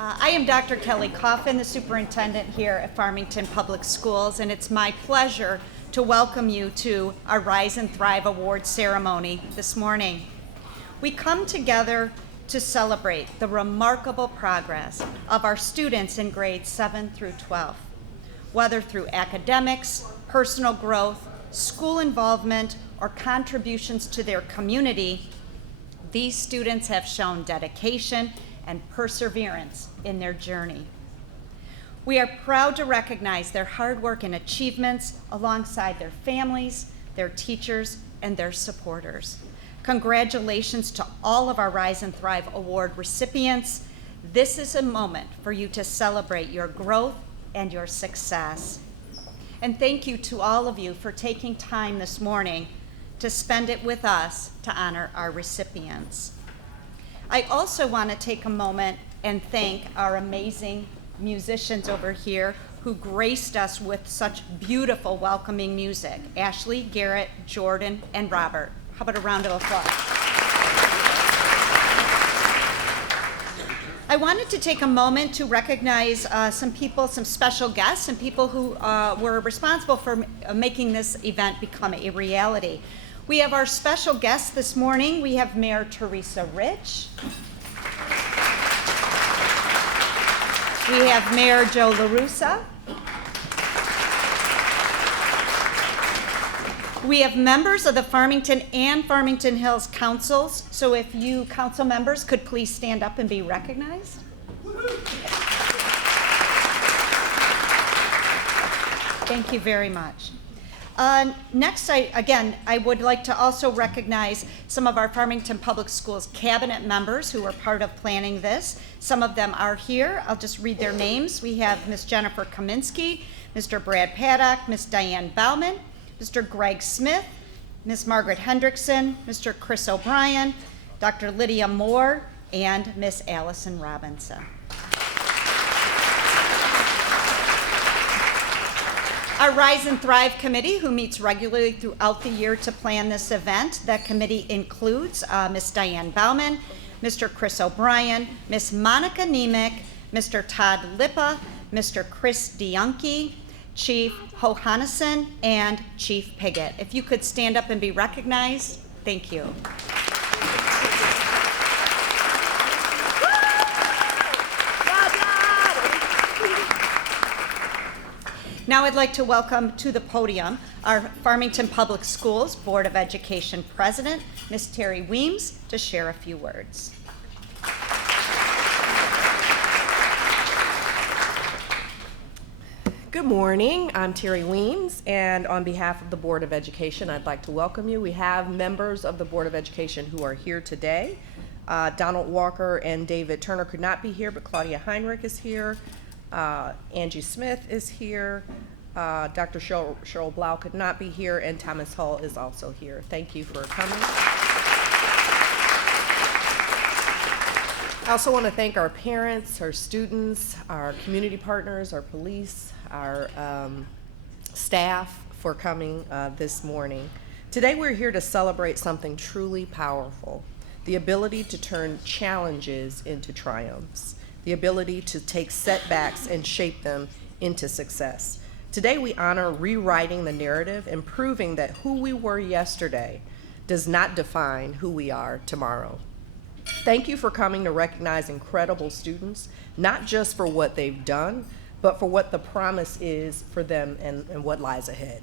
I am Dr. Kelly Coffin, the superintendent here at Farmington Public Schools, and it's my pleasure to welcome you to our Rise and Thrive Awards ceremony this morning. We come together to celebrate the remarkable progress of our students in grades 7 through 12. Whether through academics, personal growth, school involvement, or contributions to their community, these students have shown dedication and perseverance in their journey. We are proud to recognize their hard work and achievements alongside their families, their teachers, and their supporters. Congratulations to all of our Rise and Thrive Award recipients. This is a moment for you to celebrate your growth and your success. And thank you to all of you for taking time this morning to spend it with us to honor our recipients. I also want to take a moment and thank our amazing musicians over here who graced us with such beautiful welcoming music. Ashley, Garrett, Jordan, and Robert. How about a round of applause? I wanted to take a moment to recognize some people, some special guests, and people who were responsible for making this event become a reality. We have our special guests this morning. We have Mayor Teresa Rich. We have Mayor Joe LaRussa. We have members of the Farmington and Farmington Hills councils. So if you council members could please stand up and be recognized. Thank you very much. Next, I would like to also recognize some of our Farmington Public Schools cabinet members who were part of planning this. Some of them are here. I'll just read their names. We have Ms. Jennifer Kaminsky, Mr. Brad Paddock, Ms. Diane Bauman, Mr. Greg Smith, Ms. Margaret Hendrickson, Mr. Chris O'Brien, Dr. Lydia Moore, and Ms. Allison Robinson. Our Rise and Thrive Committee, who meets regularly throughout the year to plan this event. That committee includes Ms. Diane Bauman, Mr. Chris O'Brien, Ms. Monica Nemec, Mr. Todd Lippa, Mr. Chris DeYunke, Chief Hohannesson, and Chief Piggott. If you could stand up and be recognized, thank you. Now I'd like to welcome to the podium our Farmington Public Schools Board of Education President, Ms. Terry Weems, to share a few words. Good morning, I'm Terry Weems, and on behalf of the Board of Education, I'd like to welcome you. We have members of the Board of Education who are here today. Donald Walker and David Turner could not be here, but Claudia Heinrich is here. Angie Smith is here. Dr. Cheryl Blau could not be here, and Thomas Hull is also here. Thank you for coming. I also want to thank our parents, our students, our community partners, our police, our staff for coming this morning. Today we're here to celebrate something truly powerful, the ability to turn challenges into triumphs, the ability to take setbacks and shape them into success. Today we honor rewriting the narrative and proving that who we were yesterday does not define who we are tomorrow. Thank you for coming to recognize incredible students, not just for what they've done, but for what the promise is for them and what lies ahead.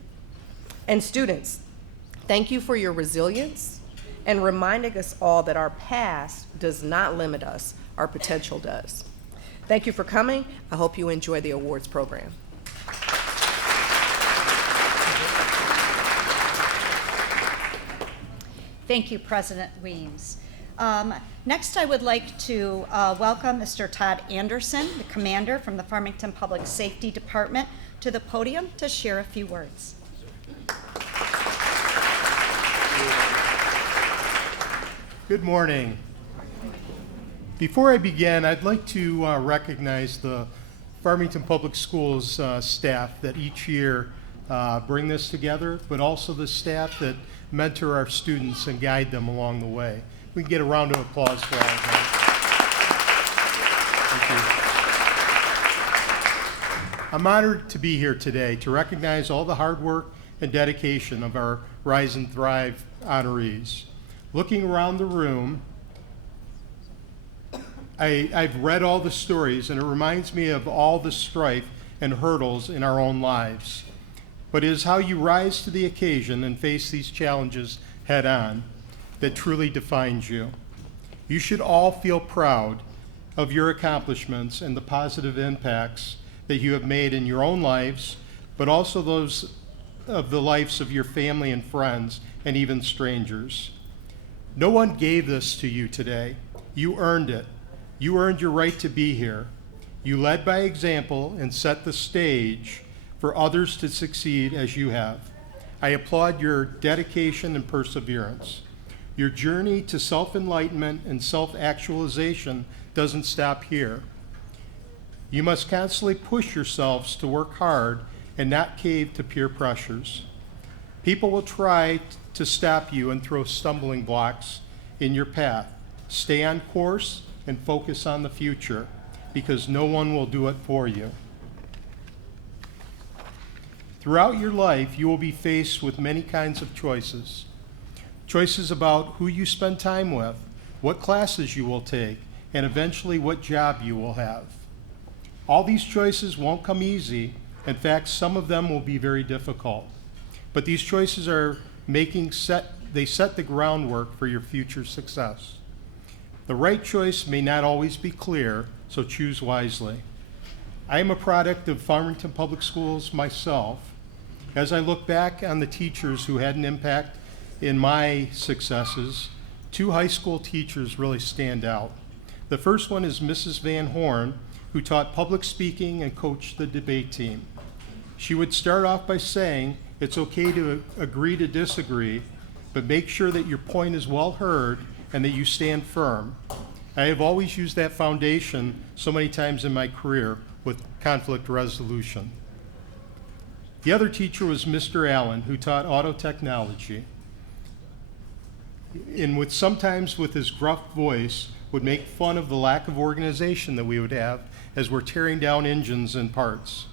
And students, thank you for your resilience and reminding us all that our past does not limit us, our potential does. Thank you for coming. I hope you enjoy the awards program. Thank you, President Weems. Next, I would like to welcome Mr. Todd Anderson, the commander from the Farmington Public Safety Department, to the podium to share a few words. Good morning. Before I begin, I'd like to recognize the Farmington Public Schools staff that each year bring this together, but also the staff that mentor our students and guide them along the way. We can get a round of applause for all of them. Thank you. I'm honored to be here today to recognize all the hard work and dedication of our Rise and Thrive honorees. Looking around the room, I've read all the stories, and it reminds me of all the strife and hurdles in our own lives. But it is how you rise to the occasion and face these challenges head on that truly defines you. You should all feel proud of your accomplishments and the positive impacts that you have made in your own lives, but also those of the lives of your family and friends and even strangers. No one gave this to you today. You earned it. You earned your right to be here. You led by example and set the stage for others to succeed as you have. I applaud your dedication and perseverance. Your journey to self-enlightenment and self-actualization doesn't stop here. You must constantly push yourselves to work hard and not cave to peer pressures. People will try to stop you and throw stumbling blocks in your path. Stay on course and focus on the future, because no one will do it for you. Throughout your life, you will be faced with many kinds of choices. Choices about who you spend time with, what classes you will take, and eventually what job you will have. All these choices won't come easy. In fact, some of them will be very difficult. But these choices set the groundwork for your future success. The right choice may not always be clear, so choose wisely. I am a product of Farmington Public Schools myself. As I look back on the teachers who had an impact in my successes, 2 high school teachers really stand out. The first one is Mrs. Van Horn, who taught public speaking and coached the debate team. She would start off by saying, it's okay to agree to disagree, but make sure that your point is well heard and that you stand firm. I have always used that foundation so many times in my career with conflict resolution. The other teacher was Mr. Allen, who taught auto technology, and sometimes with his gruff voice would make fun of the lack of organization that we would have as we're tearing down engines and parts.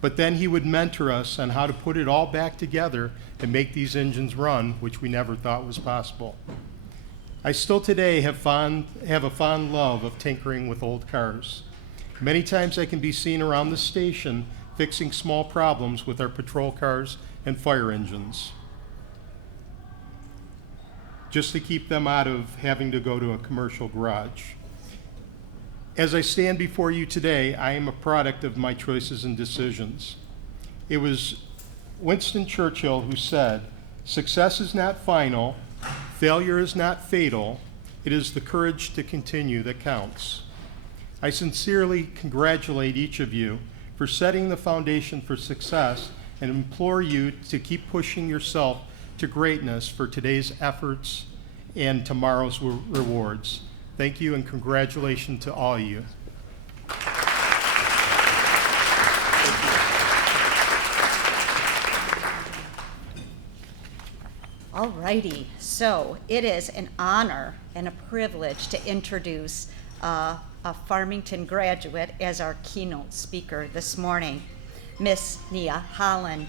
But then he would mentor us on how to put it all back together and make these engines run, which we never thought was possible. I still today have a fond love of tinkering with old cars. Many times I can be seen around the station fixing small problems with our patrol cars and fire engines, just to keep them out of having to go to a commercial garage. As I stand before you today, I am a product of my choices and decisions. It was Winston Churchill who said, "Success is not final, failure is not fatal, it is the courage to continue that counts." I sincerely congratulate each of you for setting the foundation for success and implore you to keep pushing yourself to greatness for today's efforts and tomorrow's rewards. Thank you and congratulations to all of you. All righty, so it is an honor and a privilege to introduce a Farmington graduate as our keynote speaker this morning, Miss Nia Holland.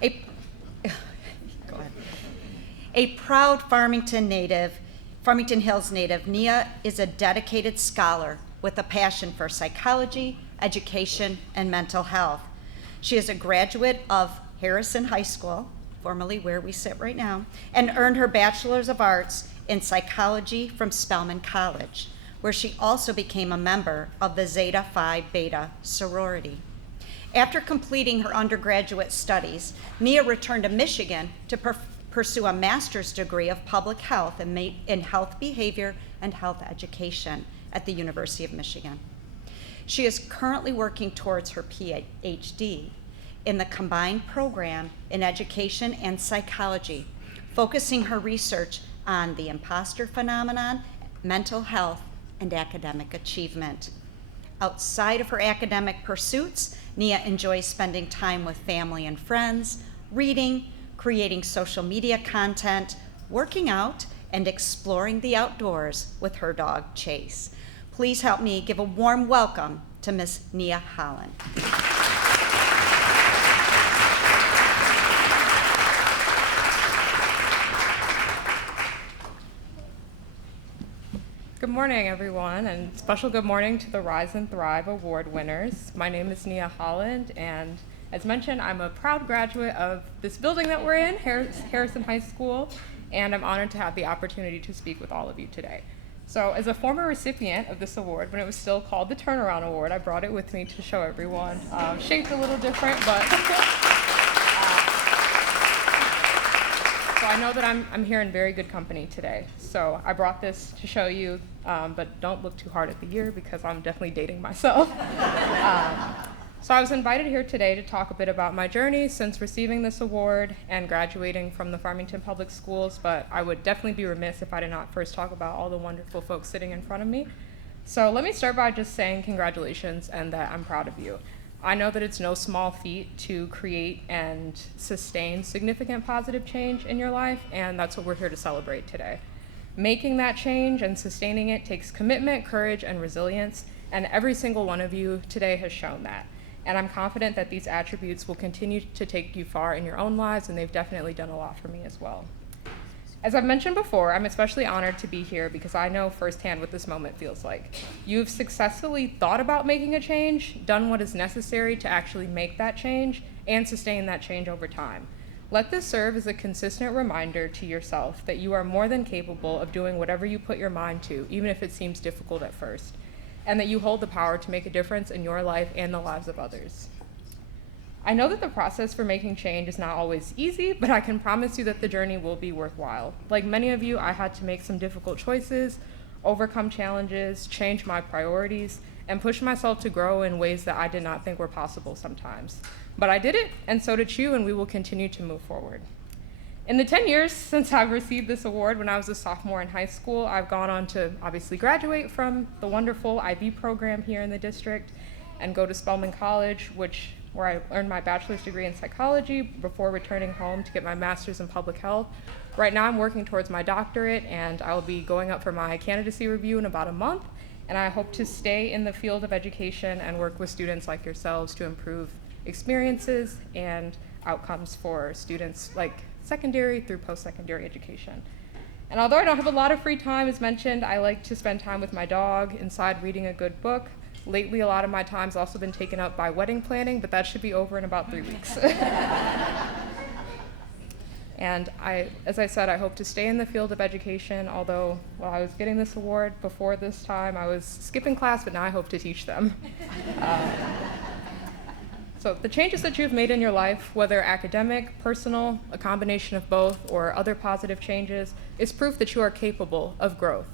Go ahead. A proud Farmington Hills native, Nia is a dedicated scholar with a passion for psychology, education, and mental health. She is a graduate of Harrison High School, formerly where we sit right now, and earned her Bachelor's of Arts in Psychology from Spelman College, where she also became a member of the Zeta Phi Beta sorority. After completing her undergraduate studies, Nia returned to Michigan to pursue a master's degree of public health in health behavior and health education at the University of Michigan. She is currently working towards her PhD in the combined program in education and psychology, focusing her research on the imposter phenomenon, mental health, and academic achievement. Outside of her academic pursuits, Nia enjoys spending time with family and friends, reading, creating social media content, working out, and exploring the outdoors with her dog, Chase. Please help me give a warm welcome to Miss Nia Holland. Good morning, everyone, and special good morning to the Rise and Thrive Award winners. My name is Nia Holland, and as mentioned, I'm a proud graduate of this building that we're in, Harrison High School, and I'm honored to have the opportunity to speak with all of you today. So as a former recipient of this award, when it was still called the Turnaround Award, I brought it with me to show everyone. Shaped a little different, but so I know that I'm here in very good company today. So I brought this to show you, but don't look too hard at the year because I'm definitely dating myself. So I was invited here today to talk a bit about my journey since receiving this award and graduating from the Farmington Public Schools, but I would definitely be remiss if I did not first talk about all the wonderful folks sitting in front of me. So let me start by just saying congratulations and that I'm proud of you. I know that it's no small feat to create and sustain significant positive change in your life, and that's what we're here to celebrate today. Making that change and sustaining it takes commitment, courage, and resilience, and every single one of you today has shown that. And I'm confident that these attributes will continue to take you far in your own lives, and they've definitely done a lot for me as well. As I've mentioned before, I'm especially honored to be here because I know firsthand what this moment feels like. You've successfully thought about making a change, done what is necessary to actually make that change, and sustain that change over time. Let this serve as a consistent reminder to yourself that you are more than capable of doing whatever you put your mind to, even if it seems difficult at first, and that you hold the power to make a difference in your life and the lives of others. I know that the process for making change is not always easy, but I can promise you that the journey will be worthwhile. Like many of you, I had to make some difficult choices, overcome challenges, change my priorities, and push myself to grow in ways that I did not think were possible sometimes. But I did it, and so did you, and we will continue to move forward. In the 10 years since I've received this award when I was a sophomore in high school, I've gone on to obviously graduate from the wonderful IB program here in the district and go to Spelman College, where I earned my bachelor's degree in psychology before returning home to get my master's in public health. Right now I'm working towards my doctorate, and I will be going up for my candidacy review in about a month, and I hope to stay in the field of education and work with students like yourselves to improve experiences and outcomes for students like secondary through post-secondary education. And although I don't have a lot of free time, as mentioned, I like to spend time with my dog, inside reading a good book. Lately, a lot of my time's also been taken up by wedding planning, but that should be over in about 3 weeks. And as I said, I hope to stay in the field of education, although while I was getting this award before this time, I was skipping class, but now I hope to teach them. So the changes that you've made in your life, whether academic, personal, a combination of both, or other positive changes, is proof that you are capable of growth.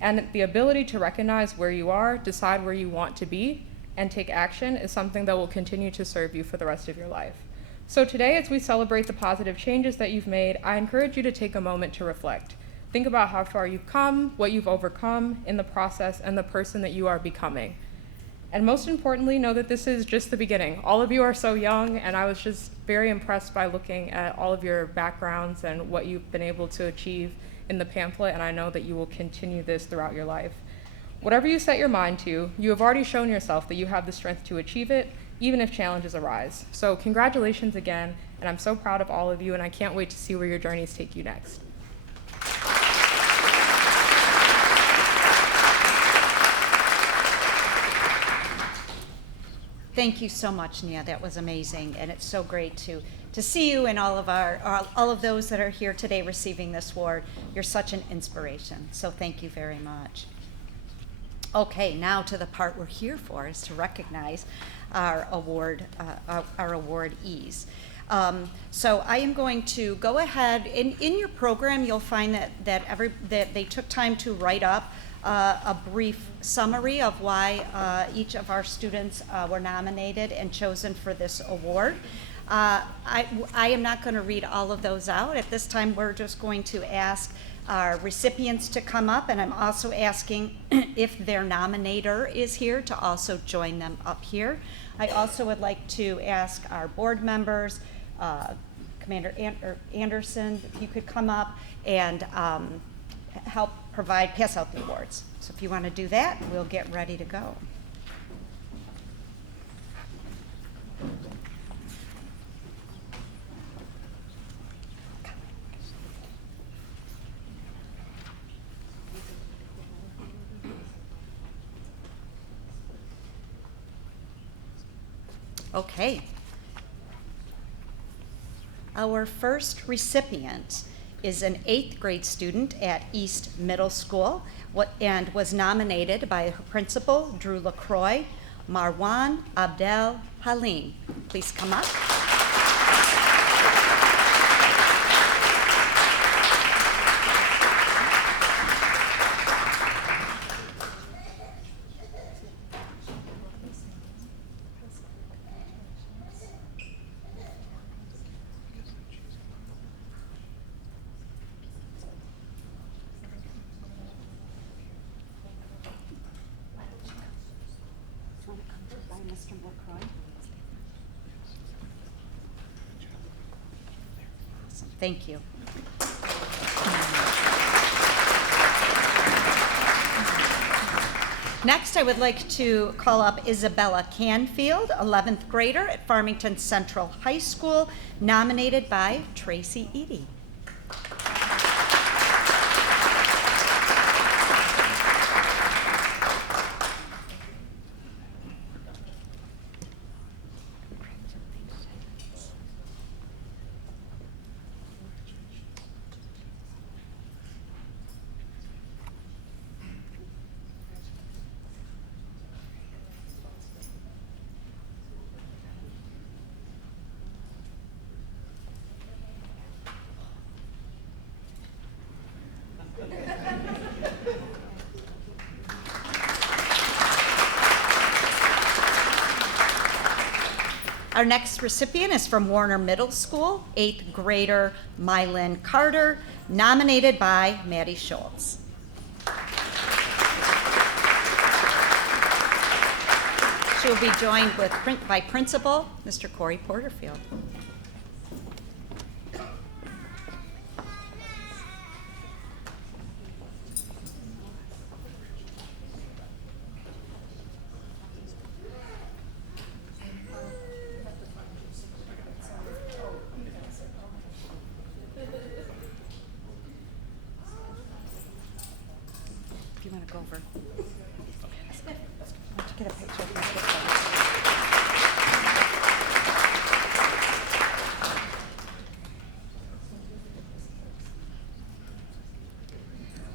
And the ability to recognize where you are, decide where you want to be, and take action is something that will continue to serve you for the rest of your life. So today, as we celebrate the positive changes that you've made, I encourage you to take a moment to reflect. Think about how far you've come, what you've overcome in the process, and the person that you are becoming. And most importantly, know that this is just the beginning. All of you are so young, and I was just very impressed by looking at all of your backgrounds and what you've been able to achieve in the pamphlet, and I know that you will continue this throughout your life. Whatever you set your mind to, you have already shown yourself that you have the strength to achieve it, even if challenges arise. So congratulations again, and I'm so proud of all of you, and I can't wait to see where your journeys take you next. Thank you so much, Nia. That was amazing, and it's so great to see you and all of those that are here today receiving this award. You're such an inspiration, so thank you very much. Okay, now to the part we're here for, is to recognize our awardees. So I am going to go ahead. In your program, you'll find that they took time to write up a brief summary of why each of our students were nominated and chosen for this award. I am not going to read all of those out. At this time, we're just going to ask our recipients to come up, and I'm also asking if their nominator is here to also join them up here. I also would like to ask our board members, Commander Anderson, if you could come up and help pass out the awards. So if you want to do that, we'll get ready to go. Okay. Our first recipient is an 8th grade student at East Middle School and was nominated by her principal, Drew LaCroix, Marwan Abdel Halim. Please come up. Mr. LaCroix. Awesome. Thank you. Next, I would like to call up Isabella Canfield, 11th grader at Farmington Central High School, nominated by Tracy Eady. Our next recipient is from Warner Middle School, 8th grader Mylin Carter, nominated by Maddie Schultz. She will be joined by Principal Mr. Corey Porterfield. If you want to go over. Why don't you get a picture of Mr.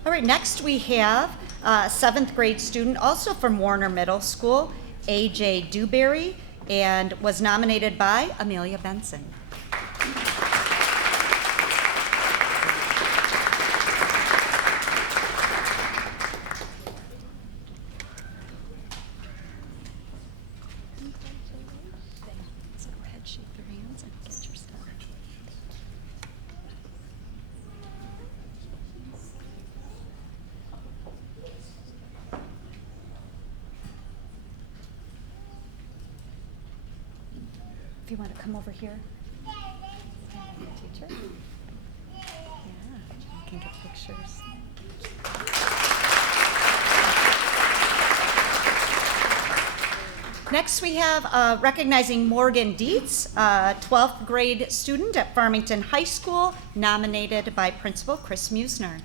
All right, next we have a 7th grade student, also from Warner Middle School, AJ Dewberry, and was nominated by Amelia Benson. So go ahead, shake your hands and get your stuff. If you want to come over here. Teacher. Yeah, you can get pictures. Next, we have recognizing Morgan Dietz, 12th grade student at Farmington High School, nominated by Principal Chris Musner.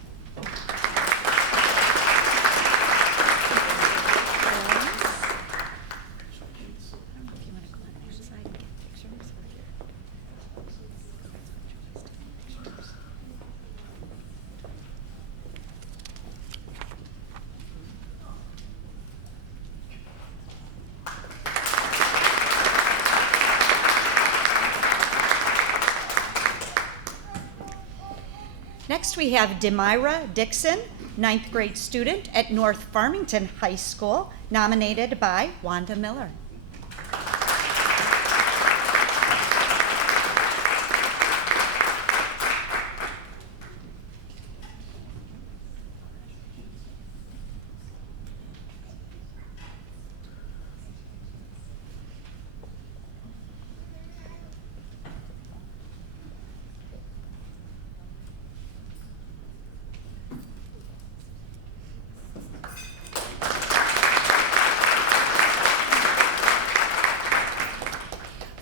Next, we have Demira Dixon, 9th grade student at North Farmington High School, nominated by Wanda Miller.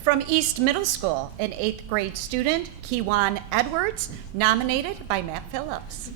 From East Middle School, an 8th grade student, Kiwan Edwards, nominated by Matt Phillips.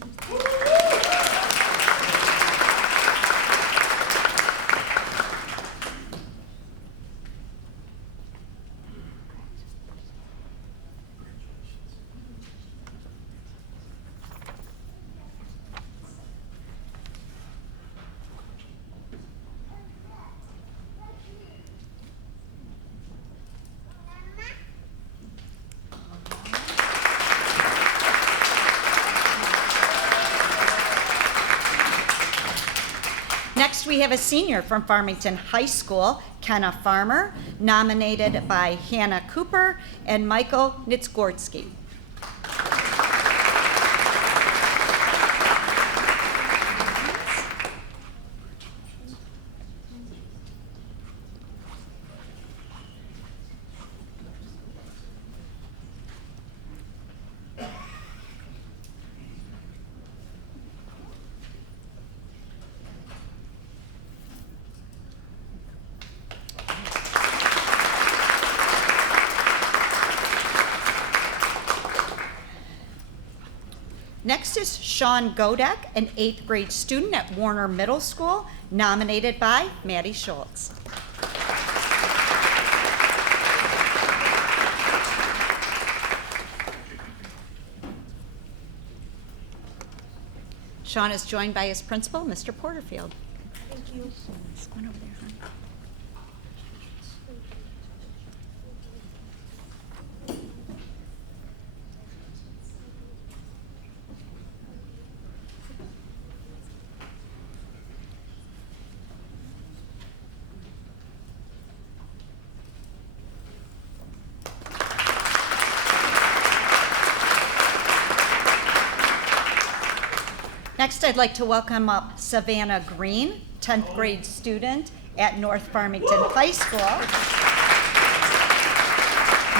Next, we have a senior from Farmington High School, Kenna Farmer, nominated by Hannah Cooper and Michael Nitzgordsky. Next is Sean Godek, an 8th grade student at Warner Middle School, nominated by Maddie Schultz. Sean is joined by his principal, Mr. Porterfield. Thank you. One over there, hon. Next, I'd like to welcome up Savannah Green, 10th grade student at North Farmington High School,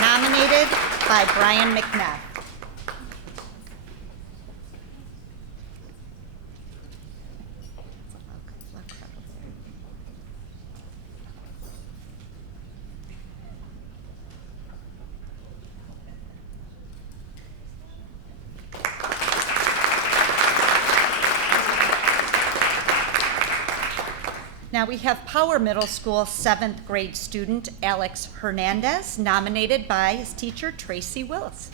nominated by Brian McNeff. Now we have Power Middle School 7th grade student Alex Hernandez, nominated by his teacher Tracy Willis.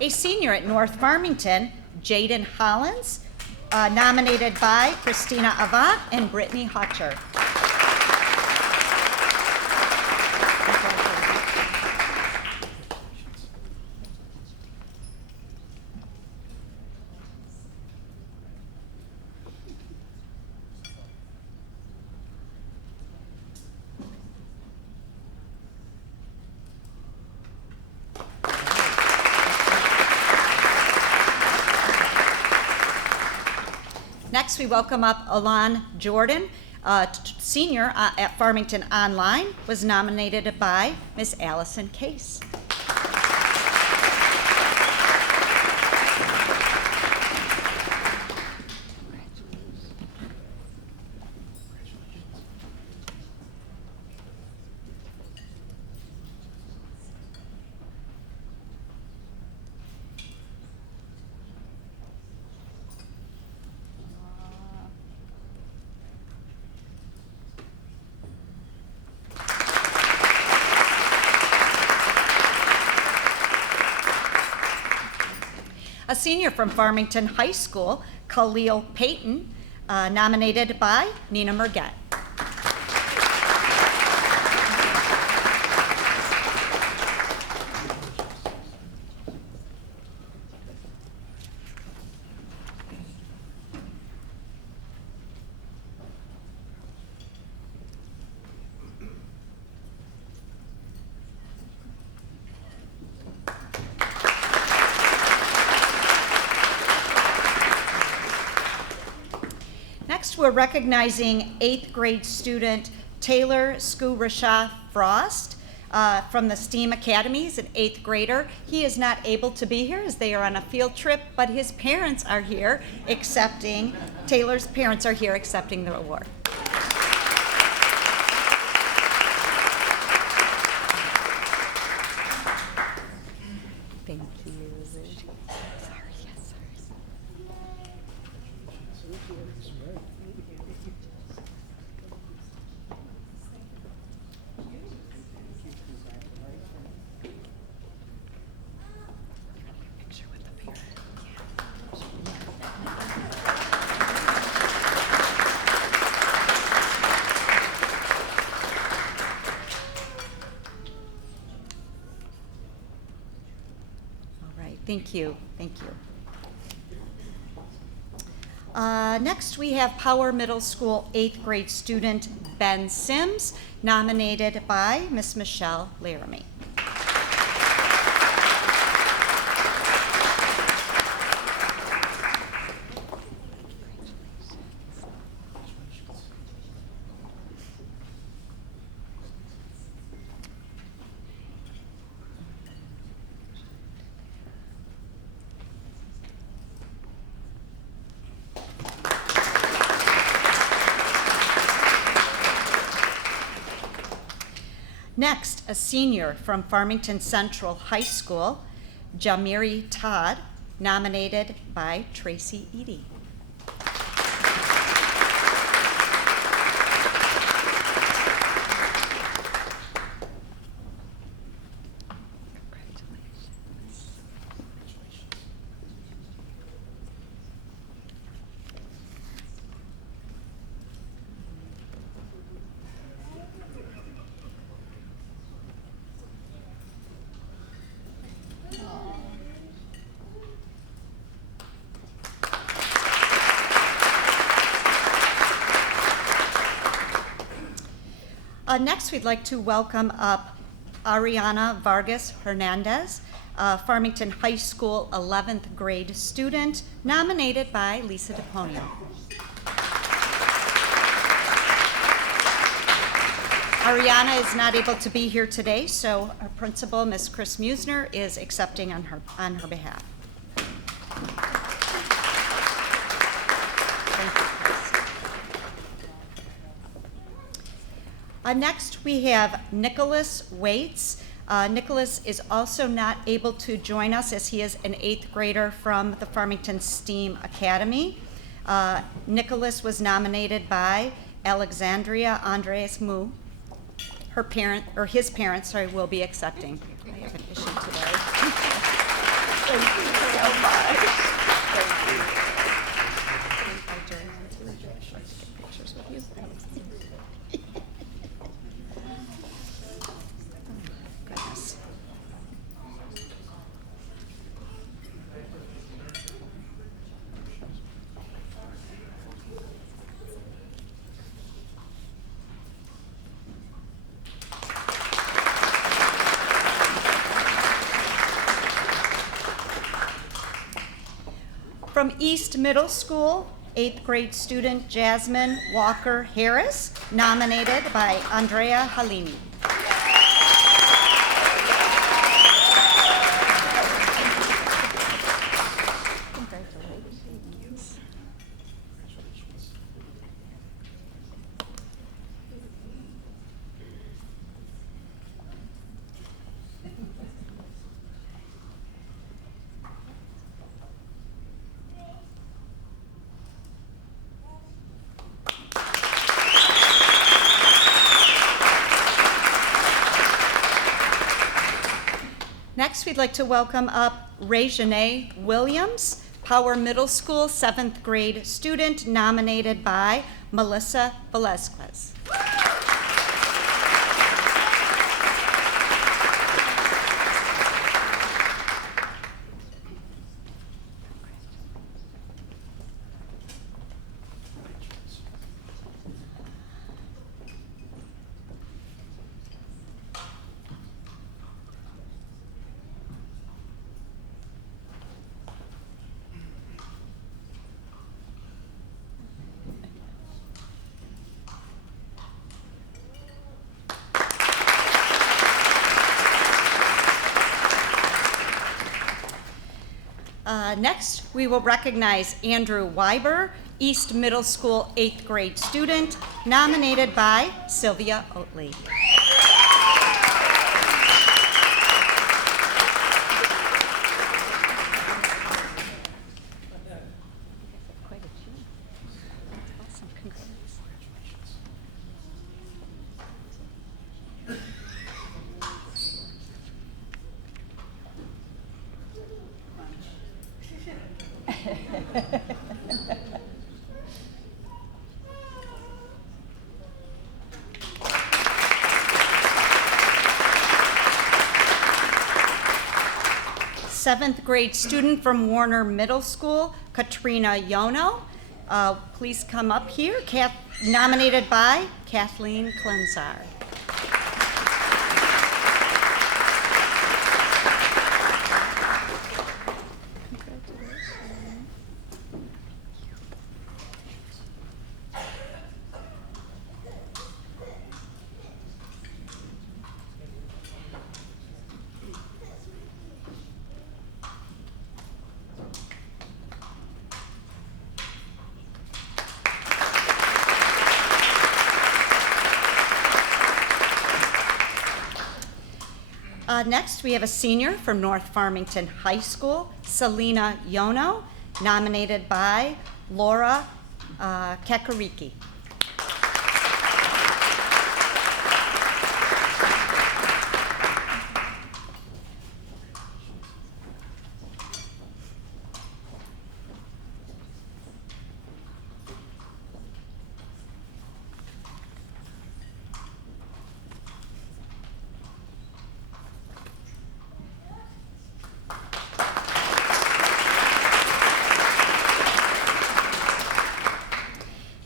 A senior at North Farmington, Jaden Hollins, nominated by Christina Avant and Brittany Hutcher. Next, we welcome up Alon Jordan, senior at Farmington Online, was nominated by Miss Allison Case. A senior from Farmington High School, Khalil Payton, nominated by Nina Merget. Next, we're recognizing 8th grade student Taylor Skurasha Frost from the STEAM Academies, an 8th grader. He is not able to be here as they are on a field trip, but his parents are here accepting, Taylor's parents are here accepting the award. Thank you. Sorry, yes, sorry. Thank you. Thank you. Next, we have Power Middle School 8th grade student Ben Sims, nominated by Miss Michelle Laramie. Next, a senior from Farmington Central High School, Jamiri Todd, nominated by Tracy Eady. Next, we'd like to welcome up Ariana Vargas Hernandez, Farmington High School 11th grade student, nominated by Lisa DePonio. Ariana is not able to be here today, so our principal, Ms. Chris Musner, is accepting on her behalf. Thank you, Chris. Next, we have Nicholas Waits. Nicholas is also not able to join us as he is an 8th grader from the Farmington STEAM Academy. Nicholas was nominated by Alexandria Andres Mu. His parents, will be accepting. I have an issue today. Thank you so much. Thank you. Pictures with you. Goodness. From East Middle School, 8th grade student Jasmine Walker Harris, nominated by Andrea Halini. Next, we'd like to welcome up Rejanae Williams, Power Middle School 7th grade student, nominated by Melissa Velazquez. Next, we will recognize Andrew Weiber, East Middle School 8th grade student, nominated by Sylvia Oatley. Quite a few. Awesome, congrats. seventh grade student from Warner Middle School, Katrina Yono. Please come up here, nominated by Kathleen Klenzar. Next, we have a senior from North Farmington High School, Selena Yono, nominated by Laura Kekariki.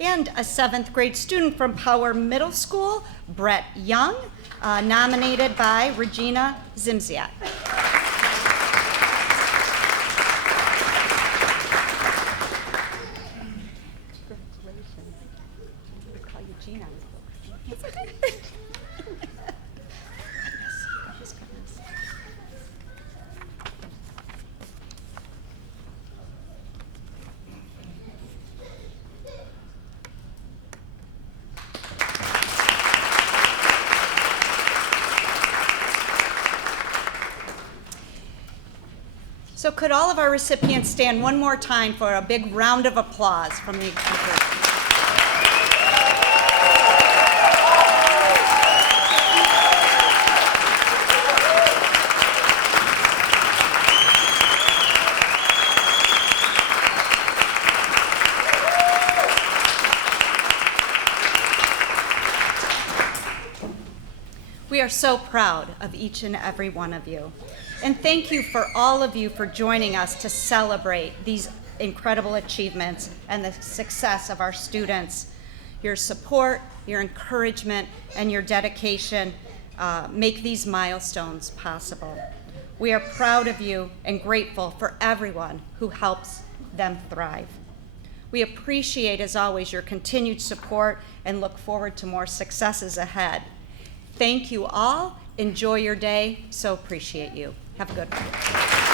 And a seventh grade student from Power Middle School, Brett Young, nominated by Regina Zimziat. Congratulations. I'll call you Gina. So could all of our recipients stand one more time for a big round of applause from the group. We are so proud of each and every one of you. And thank you for all of you for joining us to celebrate these incredible achievements and the success of our students. Your support, your encouragement, and your dedication make these milestones possible. We are proud of you and grateful for everyone who helps them thrive. We appreciate, as always, your continued support and look forward to more successes ahead. Thank you all. Enjoy your day. So appreciate you. Have a good one.